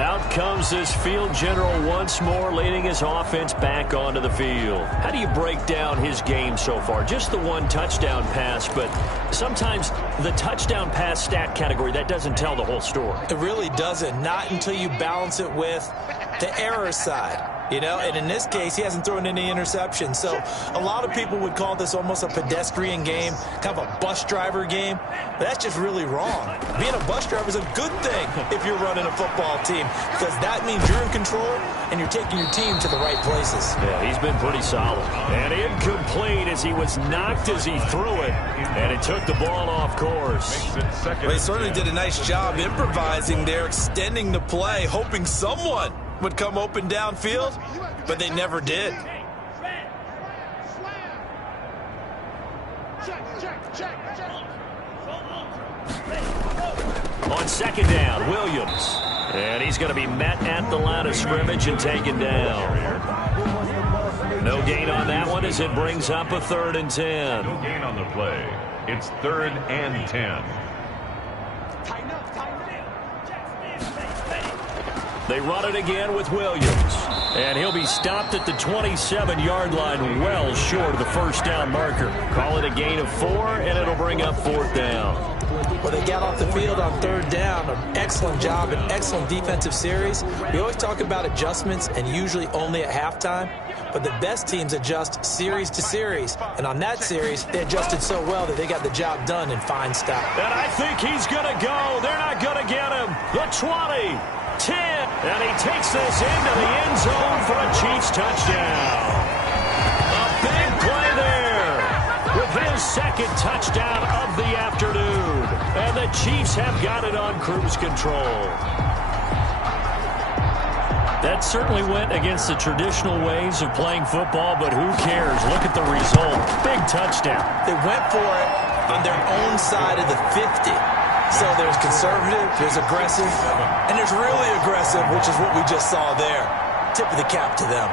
Out comes this field general once more, leading his offense back onto the field. How do you break down his game so far? Just the one touchdown pass, but sometimes the touchdown pass stat category, that doesn't tell the whole story. It really doesn't. Not until you balance it with the error side. You know, and in this case, he hasn't thrown any interceptions. So a lot of people would call this almost a pedestrian game, kind of a bus driver game. But that's just really wrong. Being a bus driver is a good thing if you're running a football team, because that means you're in control and you're taking your team to the right places. Yeah, he's been pretty solid. And incomplete as he was knocked as he threw it, and it took the ball off course. Well, he certainly did a nice job improvising there, extending the play, hoping someone would come open downfield, but they never did. On second down, Williams. And he's going to be met at the line of scrimmage and taken down. No gain on that one as it brings up a 3rd and 10. No gain on the play. It's 3rd and 10. They run it again with Williams. And he'll be stopped at the 27-yard line, well short of the first down marker. Call it a gain of 4, and it'll bring up 4th down. Well, they got off the field on 3rd down. An excellent job, an excellent defensive series. We always talk about adjustments, and usually only at halftime. But the best teams adjust series to series. And on that series, they adjusted so well that they got the job done in fine style. And I think he's going to go. They're not going to get him. The 20, 10, and he takes this into the end zone for a Chiefs touchdown. A big play there with his 2nd touchdown of the afternoon. And the Chiefs have got it on cruise control. That certainly went against the traditional ways of playing football, but who cares? Look at the result. Big touchdown. They went for it on their own side of the 50. So there's conservative, there's aggressive, and there's really aggressive, which is what we just saw there. Tip of the cap to them.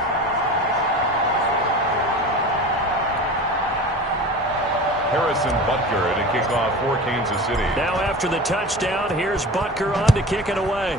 Harrison Butker to kick off for Kansas City. Now after the touchdown, here's Butker on to kick it away.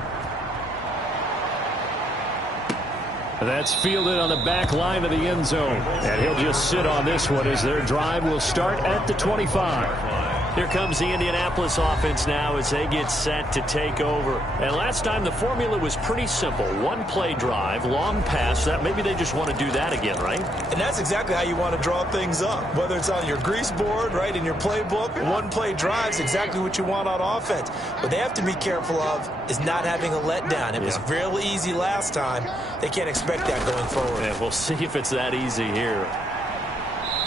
That's fielded on the back line of the end zone. And he'll just sit on this one as their drive will start at the 25. Here comes the Indianapolis offense now as they get set to take over. And last time the formula was pretty simple. One play drive, long pass. That maybe they just want to do that again, right? And that's exactly how you want to draw things up. Whether it's on your grease board, right, in your playbook, one play drive is exactly what you want on offense. What they have to be careful of is not having a letdown. It was real easy last time. They can't expect that going forward. And we'll see if it's that easy here.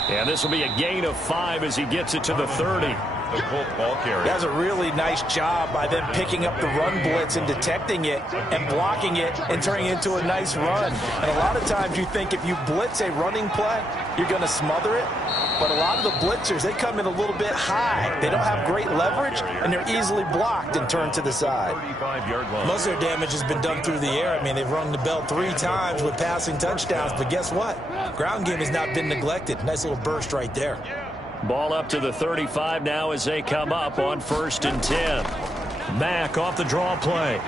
And this will be a gain of 5 as he gets it to the 30. The Colts ball carrier. That was a really nice job by them picking up the run blitz and detecting it and blocking it and turning it into a nice run. And a lot of times you think if you blitz a running play, you're going to smother it. But a lot of the blitzers, they come in a little bit high. They don't have great leverage, and they're easily blocked and turned to the side. 35-yard line. Most of their damage has been done through the air. I mean, they've rung the bell 3 times with passing touchdowns. But guess what? Ground game has not been neglected. Nice little burst right there. Ball up to the 35 now as they come up on 1st and 10. Mack off the draw play.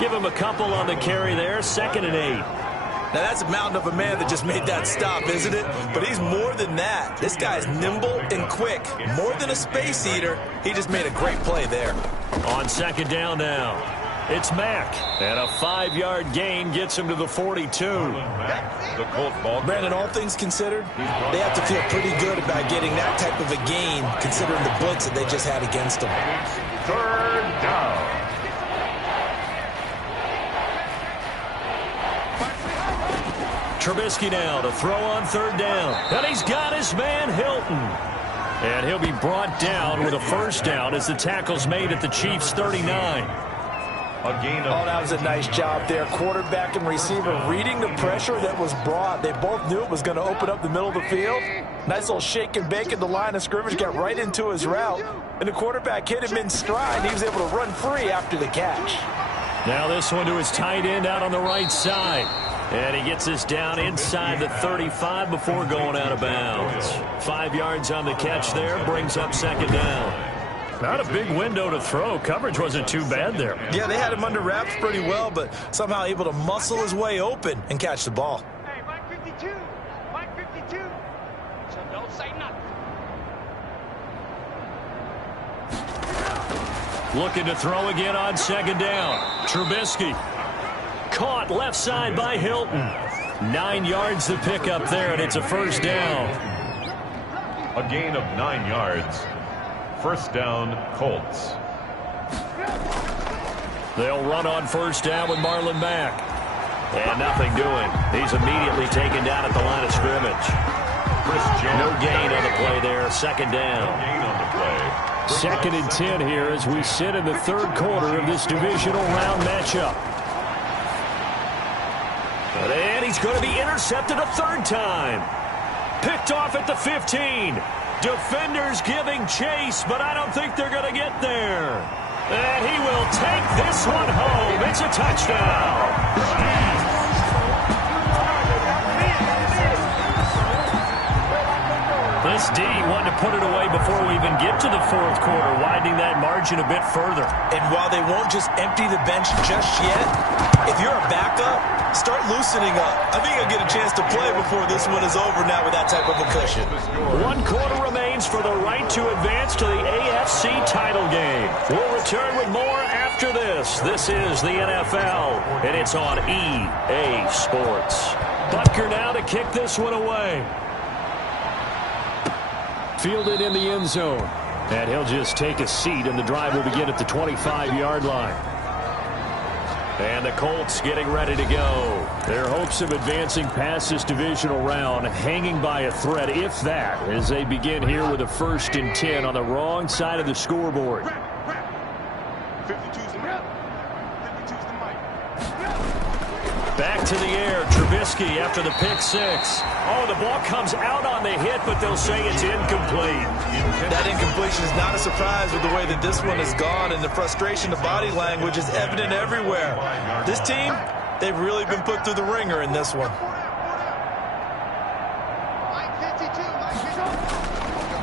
Give him a couple on the carry there. 2nd and 8. Now, that's a mountain of a man that just made that stop, isn't it? But he's more than that. This guy's nimble and quick. More than a space eater, he just made a great play there. On 2nd down now, it's Mack. And a 5-yard gain gets him to the 42. The Colts ball. Brandon, all things considered, they have to feel pretty good about getting that type of a gain, considering the blitz that they just had against them. 3rd down. Trubisky now to throw on 3rd down. And he's got his man Hilton. And he'll be brought down with a 1st down as the tackle's made at the Chiefs' 39. A gain of... Oh, that was a nice job there. Quarterback and receiver reading the pressure that was brought. They both knew it was going to open up the middle of the field. Nice little shake and bake at the line of scrimmage. Got right into his route. And the quarterback hit him in stride. He was able to run free after the catch. Now this one to his tight end out on the right side. And he gets this down inside the 35 before going out of bounds. 5 yards on the catch there. Brings up 2nd down. Not a big window to throw. Coverage wasn't too bad there. Yeah, they had him under wraps pretty well, but somehow able to muscle his way open and catch the ball. Hey, Mike 52. Mike 52. So don't say nothing. Looking to throw again on second down. Trubisky. Caught left side by Hilton. 9 yards to pick up there, and it's a first down. A gain of 9 yards. First down, Colts. They'll run on first down with Marlon back. And nothing doing. He's immediately taken down at the line of scrimmage. No gain on the play there. Second down. No gain on the play. 2nd and 10 here as we sit in the third quarter of this divisional round matchup. And he's going to be intercepted a third time. Picked off at the 15. Defenders giving chase, but I don't think they're going to get there. And he will take this one home. It's a touchdown. This D wanted to put it away before we even get to the fourth quarter, widening that margin a bit further. And while they won't just empty the bench just yet, if you're a backup, start loosening up. I think you'll get a chance to play before this one is over now with that type of a cushion. 1 quarter remains for the right to advance to the AFC title game. We'll return with more after this. This is the NFL, and it's on EA Sports. Butker now to kick this one away. Fielded in the end zone. And he'll just take a seat, and the drive will begin at the 25-yard line. And the Colts getting ready to go. Their hopes of advancing past this divisional round hanging by a thread, if that, as they begin here with a 1st and 10 on the wrong side of the scoreboard. 52's the Mike. 52's the Mike. Back to the air. Trubisky after the pick 6. Oh, the ball comes out on the hit, but they'll say it's incomplete. That incompletion is not a surprise with the way that this one has gone, and the frustration of body language is evident everywhere. This team, they've really been put through the ringer in this one. Mike 52. Mike 52.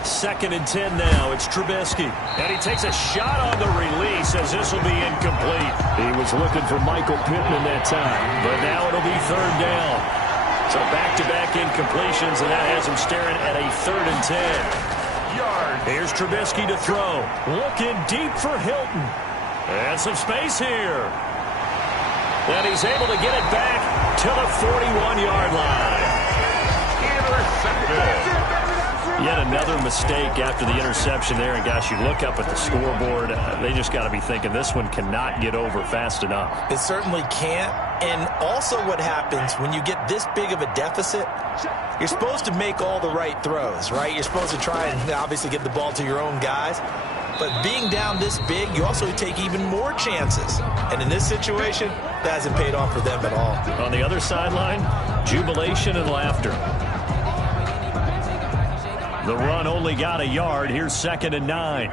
2nd and 10 now. It's Trubisky. And he takes a shot on the release as this will be incomplete. He was looking for Michael Pittman that time, but now it'll be 3rd down. So back-to-back incompletions, and that has him staring at a 3rd and 10. Here's Trubisky to throw. Looking deep for Hilton. And some space here. And he's able to get it back to the 41-yard line. Intercepted. Yet another mistake after the interception there. And, gosh, you look up at the scoreboard, they just got to be thinking this one cannot get over fast enough. It certainly can't. And also what happens when you get this big of a deficit, you're supposed to make all the right throws, right? You're supposed to try and obviously get the ball to your own guys. But being down this big, you also take even more chances. And in this situation, that hasn't paid off for them at all. On the other sideline, jubilation and laughter. The run only got a yard. Here's 2nd and 9.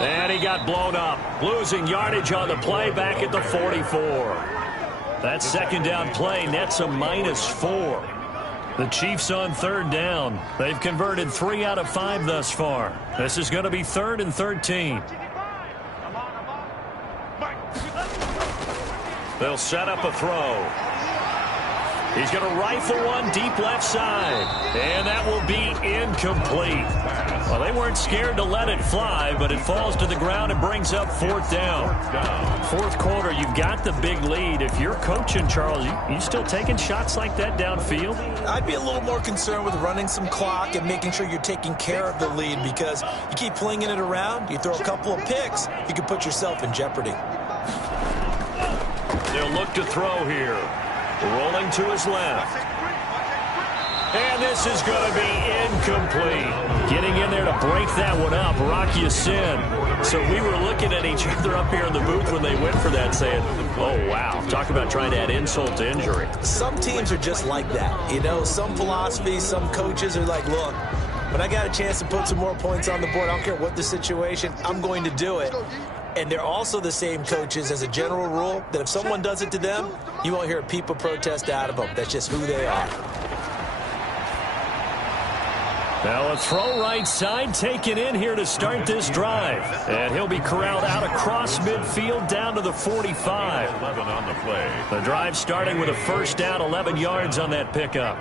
And he got blown up. Losing yardage on the play back at the 44. That 2nd down play nets a -4. The Chiefs on 3rd down. They've converted 3 out of 5 thus far. This is going to be 3rd and 13. They'll set up a throw. He's going to rifle one deep left side. And that will be incomplete. Well, they weren't scared to let it fly, but it falls to the ground and brings up 4th down. 4th quarter, you've got the big lead. If you're coaching, Charles, you still taking shots like that downfield? I'd be a little more concerned with running some clock and making sure you're taking care of the lead, because you keep flinging it around, you throw a couple of picks, you can put yourself in jeopardy. They'll look to throw here. Rolling to his left. And this is going to be incomplete. Getting in there to break that one up, Rocky Sin. So we were looking at each other up here in the booth when they went for that, saying, oh, wow. Talk about trying to add insult to injury. Some teams are just like that. You know, some philosophies, some coaches are like, look, when I got a chance to put some more points on the board, I don't care what the situation, I'm going to do it. And they're also the same coaches as a general rule that if someone does it to them, you won't hear a peep of protest out of them. That's just who they are. Now a throw right side taken in here to start this drive. And he'll be corralled out across midfield down to the 45. 11 on the play. The drive starting with a first down, 11 yards on that pickup.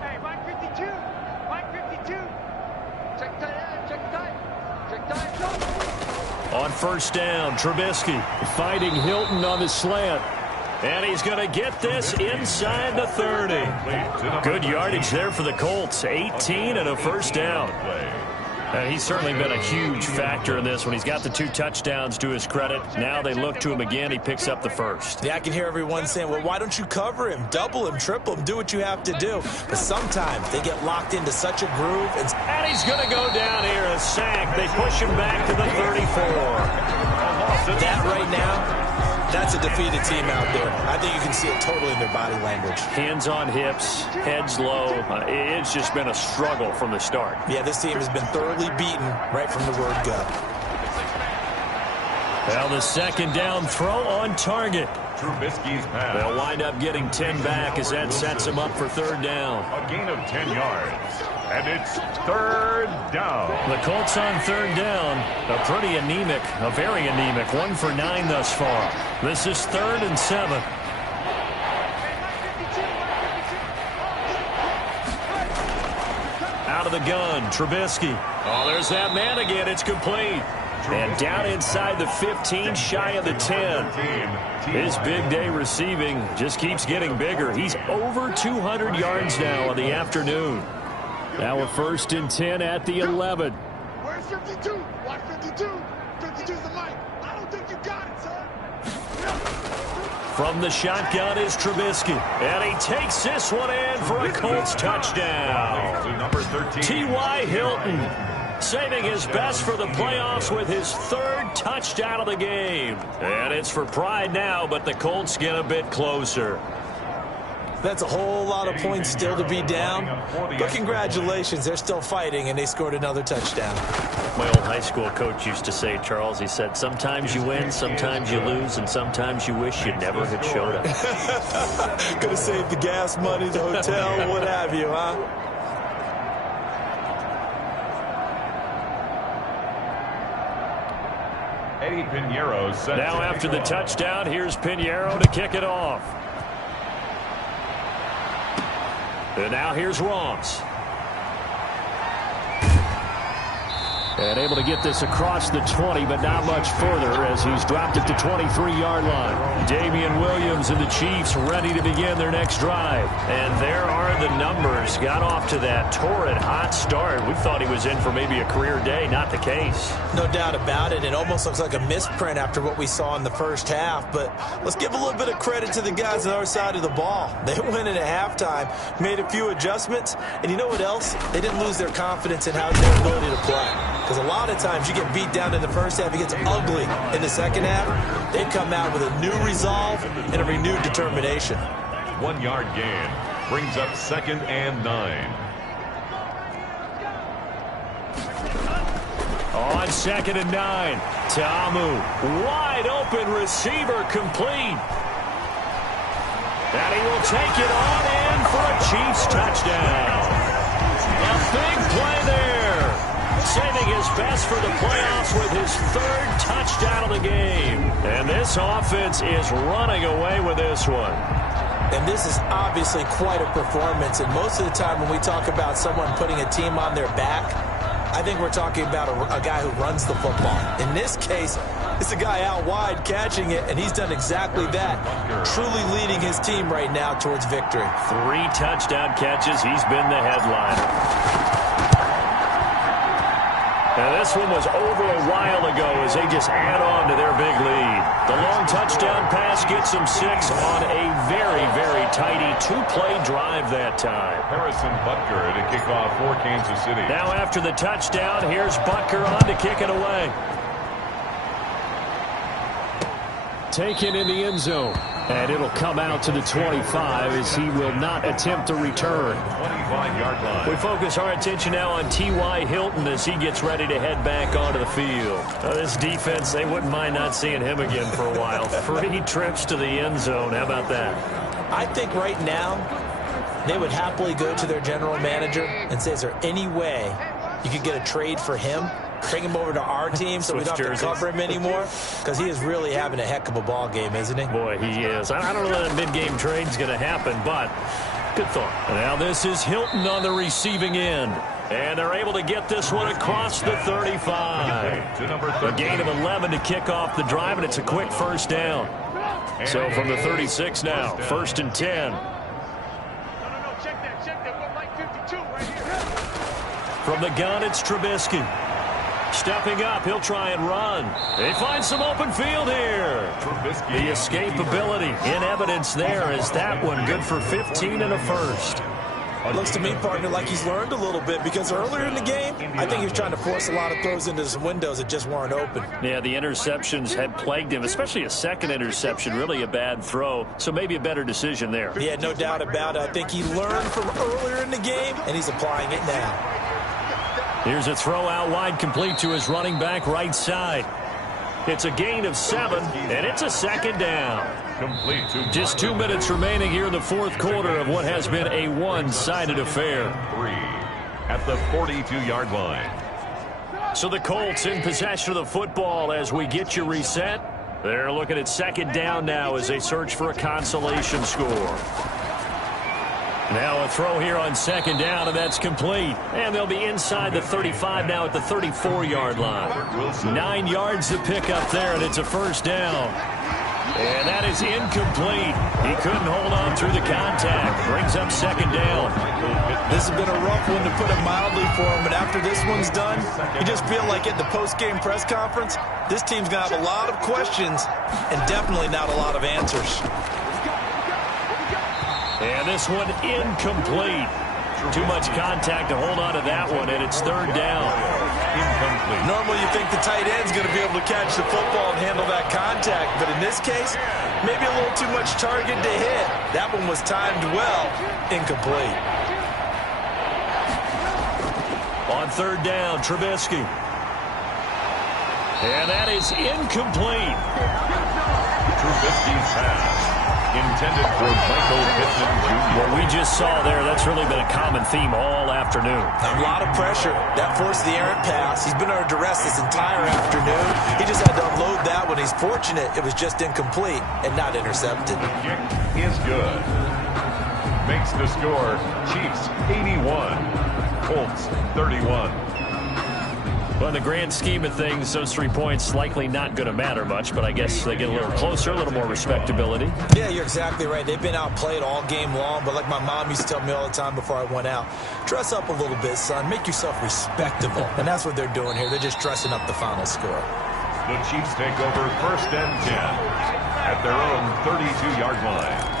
Hey, Mike 52. Mike 52. Check tight. Check tight. Check tight. On first down, Trubisky fighting Hilton on the slant. And he's going to get this inside the 30. Good yardage there for the Colts. 18 and a first down. And he's certainly been a huge factor in this when he's got the 2 touchdowns to his credit. Now they look to him again. He picks up the first. Yeah, I can hear everyone saying, well, why don't you cover him? Double him, triple him, do what you have to do. But sometimes they get locked into such a groove. And he's going to go down here, a sack. They push him back to the 34. That right now, that's a defeated team out there. I think you can see it totally in their body language. Hands on hips, heads low. It's just been a struggle from the start. Yeah, this team has been thoroughly beaten right from the word go. Well, the second down throw on target. Trubisky's pass. They'll wind up getting 10 back as that sets them up for third down. A gain of 10 yards. And it's third down. The Colts on third down. A pretty anemic, a very anemic. 1 for 9 thus far. This is 3rd and 7. Out of the gun, Trubisky. Oh, there's that man again. It's complete. And down inside the 15, shy of the 10. His big day receiving just keeps getting bigger. He's over 200 yards now on the afternoon. Now a 1st and 10 at the 11. Where's 52? Watch 52. 52's the mic. I don't think you got it, sir. From the shotgun is Trubisky. And he takes this one in for a Colts touchdown. Number 13. T.Y. Hilton saving his best for the playoffs with his 3rd touchdown of the game. And it's for pride now, but the Colts get a bit closer. That's a whole lot of points still to be down. But congratulations, they're still fighting, and they scored another touchdown. My old high school coach used to say, Charles, he said, sometimes you win, sometimes you lose, and sometimes you wish you never had showed up. Could have saved the gas money, the hotel, what have you, huh? Eddie Pinheiro set now to after the off. touchdown, here's Pinheiro to kick it off. And now here's Ross. And able to get this across the 20, but not much further as he's dropped it to 23-yard line. Damian Williams and the Chiefs ready to begin their next drive. And there are the numbers. Got off to that torrid hot start. We thought he was in for maybe a career day. Not the case. No doubt about it. It almost looks like a misprint after what we saw in the first half. But let's give a little bit of credit to the guys on our side of the ball. They went in at halftime, made a few adjustments. And you know what else? They didn't lose their confidence in how their ability to play. Because a lot of times you get beat down in the first half, it gets ugly in the second half. They come out with a new resolve and a renewed determination. 1 yard gain brings up 2nd and 9. On 2nd and 9, Tamu, wide open receiver, complete. And he will take it on in for a Chiefs touchdown. A big play there. Saving his best for the playoffs with his 3rd touchdown of the game. And this offense is running away with this one. And this is obviously quite a performance. And most of the time when we talk about someone putting a team on their back, I think we're talking about a guy who runs the football. In this case, it's a guy out wide catching it, and he's done exactly that. Truly leading his team right now towards victory. 3 touchdown catches. He's been the headliner. And this one was over a while ago as they just add on to their big lead. The long touchdown pass gets them 6 on a very, very tidy 2-play drive that time. Harrison Butker to kick off for Kansas City. Now after the touchdown, here's Butker on to kick it away. Taken in the end zone. And it'll come out to the 25 as he will not attempt to return. 25-yard line. We focus our attention now on T.Y. Hilton as he gets ready to head back onto the field. This defense, they wouldn't mind not seeing him again for a while. 3 trips to the end zone. How about that? I think right now they would happily go to their general manager and say, is there any way you could get a trade for him? Bring him over to our team so we don't have to cover him anymore, because he is really having a heck of a ball game, isn't he? Boy, he is. I don't know that a mid-game trade's going to happen, but good thought. Now this is Hilton on the receiving end. And they're able to get this one across the 35. A gain of 11 to kick off the drive, and it's a quick first down. So from the 36 now, 1st and 10. No, check that. We're like 52 right here. From the gun, it's Trubisky. Stepping up, he'll try and run. He finds some open field here. The escapability in evidence there as that one good for 15 and a first. It looks to me, partner, like he's learned a little bit, because earlier in the game, I think he was trying to force a lot of throws into some windows that just weren't open. Yeah, the interceptions had plagued him, especially a second interception, really a bad throw, so maybe a better decision there. Yeah, no doubt about it. I think he learned from earlier in the game, and he's applying it now. Here's a throw out wide, complete to his running back right side. It's a gain of 7, and it's a second down. Complete to Just 2 minutes remaining here in the fourth quarter of what has been a one-sided affair. 3 at the 42-yard line. So the Colts in possession of the football as we get you reset. They're looking at second down now as they search for a consolation score. Now a throw here on second down, and that's complete. And they'll be inside the 35 now at the 34-yard line. 9 yards to pick up there, and it's a first down. And that is incomplete. He couldn't hold on through the contact. Brings up second down. This has been a rough one, to put it mildly, for him. But after this one's done, you just feel like at the post-game press conference, this team's going to have a lot of questions and definitely not a lot of answers. And this one incomplete. Too much contact to hold on to that one, and it's third down. Incomplete. Normally you think the tight end's going to be able to catch the football and handle that contact, but in this case, maybe a little too much target to hit. That one was timed well. Incomplete. On third down, Trubisky. And that is incomplete. Trubisky's pass intended for Michael Pittman Jr. What we just saw there, that's really been a common theme all afternoon. A lot of pressure. That forced the errant pass. He's been under duress this entire afternoon. He just had to unload that one. He's fortunate it was just incomplete and not intercepted. The kick is good. Makes the score Chiefs 81, Colts 31. Well, in the grand scheme of things, those 3 points likely not going to matter much, but I guess they get a little closer, a little more respectability. Yeah, you're exactly right. They've been outplayed all game long, but like my mom used to tell me all the time before I went out, dress up a little bit, son. Make yourself respectable. And that's what they're doing here. They're just dressing up the final score. The Chiefs take over 1st and 10 at their own 32-yard line.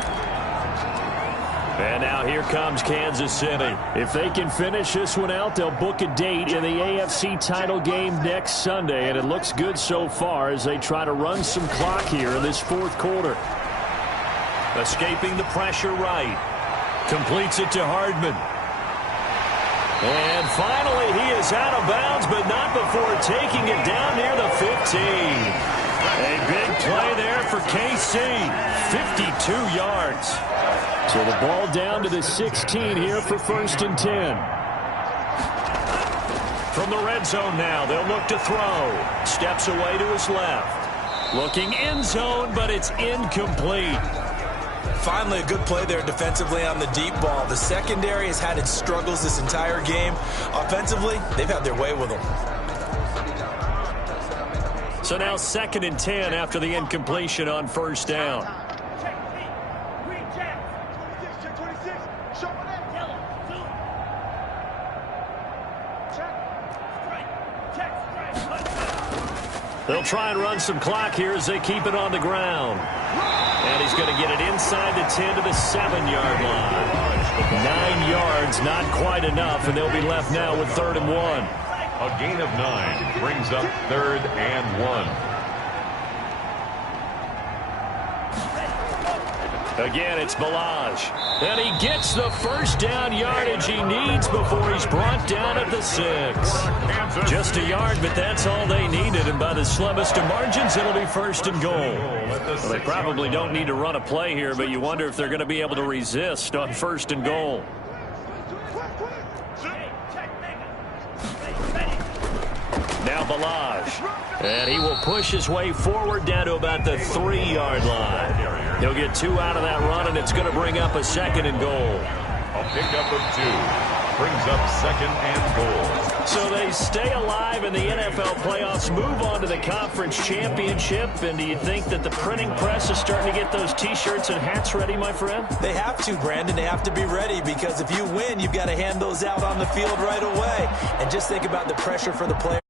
And now here comes Kansas City. If they can finish this one out, they'll book a date in the AFC title game next Sunday. And it looks good so far as they try to run some clock here in this fourth quarter. Escaping the pressure right. Completes it to Hardman. And finally, he is out of bounds, but not before taking it down near the 15. A big play there for KC. 52 yards. So the ball down to the 16 here for 1st and 10. From the red zone now, they'll look to throw. Steps away to his left. Looking end zone, but it's incomplete. Finally, a good play there defensively on the deep ball. The secondary has had its struggles this entire game. Offensively, they've had their way with them. So now 2nd and 10 after the incompletion on 1st down. They'll try and run some clock here as they keep it on the ground. And he's going to get it inside the 10 to the 7-yard line. 9 yards, not quite enough, and they'll be left now with 3rd and 1. A gain of 9 brings up 3rd and 1. Again, it's Balaj. And he gets the first down yardage he needs before he's brought down at the 6. Just a yard, but that's all they needed. And by the slimmest of margins, it'll be first and goal. Well, they probably don't need to run a play here, but you wonder if they're going to be able to resist on first and goal. Now Balaj. And he will push his way forward down to about the 3-yard line. He'll get 2 out of that run, and it's going to bring up a second and goal. A pickup of 2. Brings up second and goal. So they stay alive in the NFL playoffs, move on to the conference championship. And do you think that the printing press is starting to get those T-shirts and hats ready, my friend? They have to, Brandon. They have to be ready because if you win, you've got to hand those out on the field right away. And just think about the pressure for the players.